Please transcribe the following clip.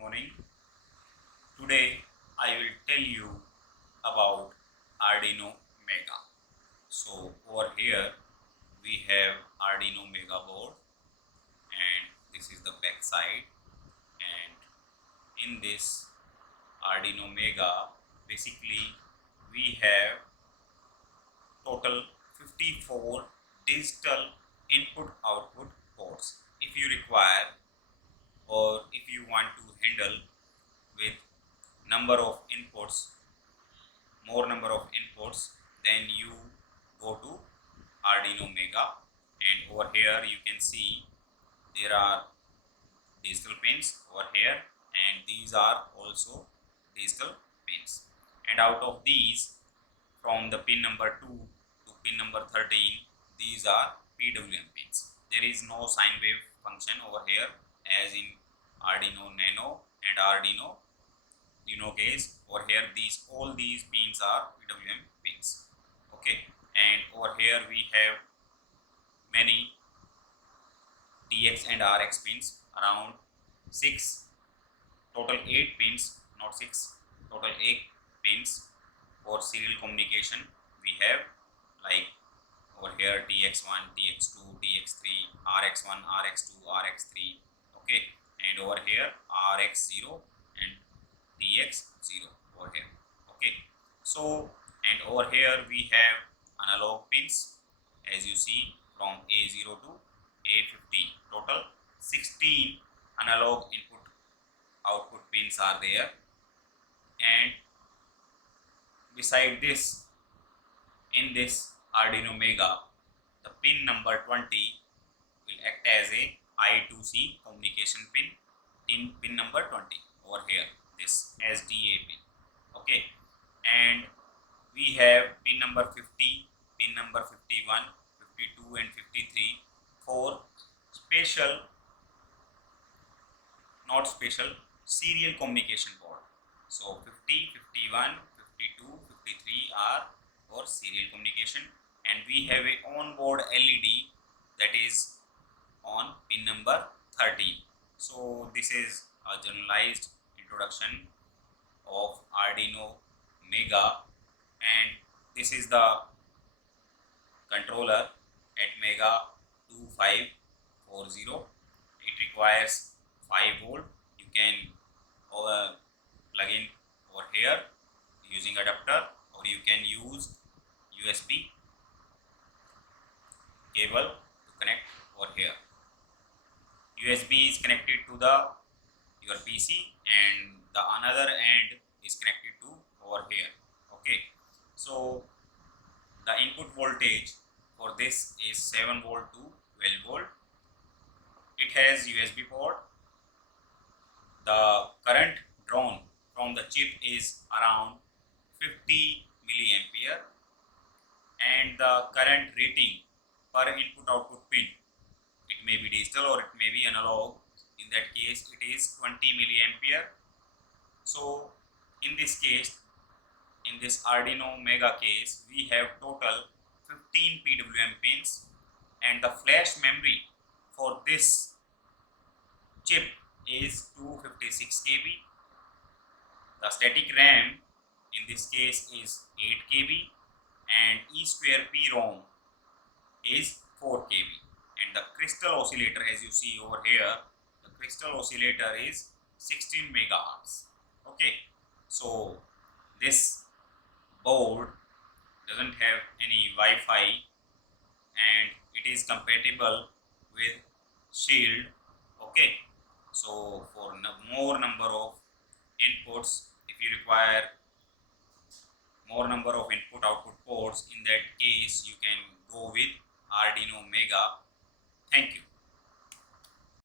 morning. Today I will tell you about Arduino Mega. So over here we have Arduino Mega board, and this is the back side, and in this Arduino Mega basically we have total 54 digital input output ports. If you require or if you want to handle with number of inputs, more number of inputs, then you go to Arduino Mega, and over here you can see there are digital pins over here, and these are also digital pins, and out of these, from the pin number 2 to pin number 13, these are PWM pins. There is no sine wave function over here as in Arduino Nano and Arduino Uno case. Over here all these pins are PWM pins. Okay, and over here we have many TX and RX pins, around 6, total 8 pins, not 6, total 8 pins for serial communication. We have like over here TX1, TX2, TX3, RX1, RX2, RX3. Okay, and over here RX0 and TX0 over here. Okay, so and over here we have analog pins, as you see, from A0 to A15. Total 16 analog input output pins are there, and beside this, in this Arduino Mega, the pin number 20 will act as a I2C communication pin in pin number 20 over here, this SDA pin. Okay, and we have pin number 50, pin number 51, 52 and 53 for special, not special, serial communication port. So 50, 51, 52, 53 are for serial communication, and we have a onboard LED that is on pin number 13. So this is a generalized introduction of Arduino Mega, and this is the controller at Mega 2540. It requires 5 volt. You can plug in over here using adapter, or you can use USB cable to connect over here. USB is connected to your PC, and the another end is connected to over here. Okay, so the input voltage for this is 7 volt to 12 volt. It has USB port. The current drawn from the chip is around 50 milliampere, and the current rating per input output pin, it may be digital or it may be analog. In that case it is 20 milliampere. So in this case, in this Arduino Mega case, we have total 15 PWM pins, and the flash memory for this chip is 256 KB. The static RAM in this case is 8 KB, and E2PROM is 4 KB, and the crystal oscillator, as you see over here, the crystal oscillator is 16 megahertz. Okay, so this board doesn't have any Wi-Fi, and it is compatible with Shield. Okay, so for more number of inputs, if you require more number of input output ports, in that case you can go with Arduino Mega. Thank you.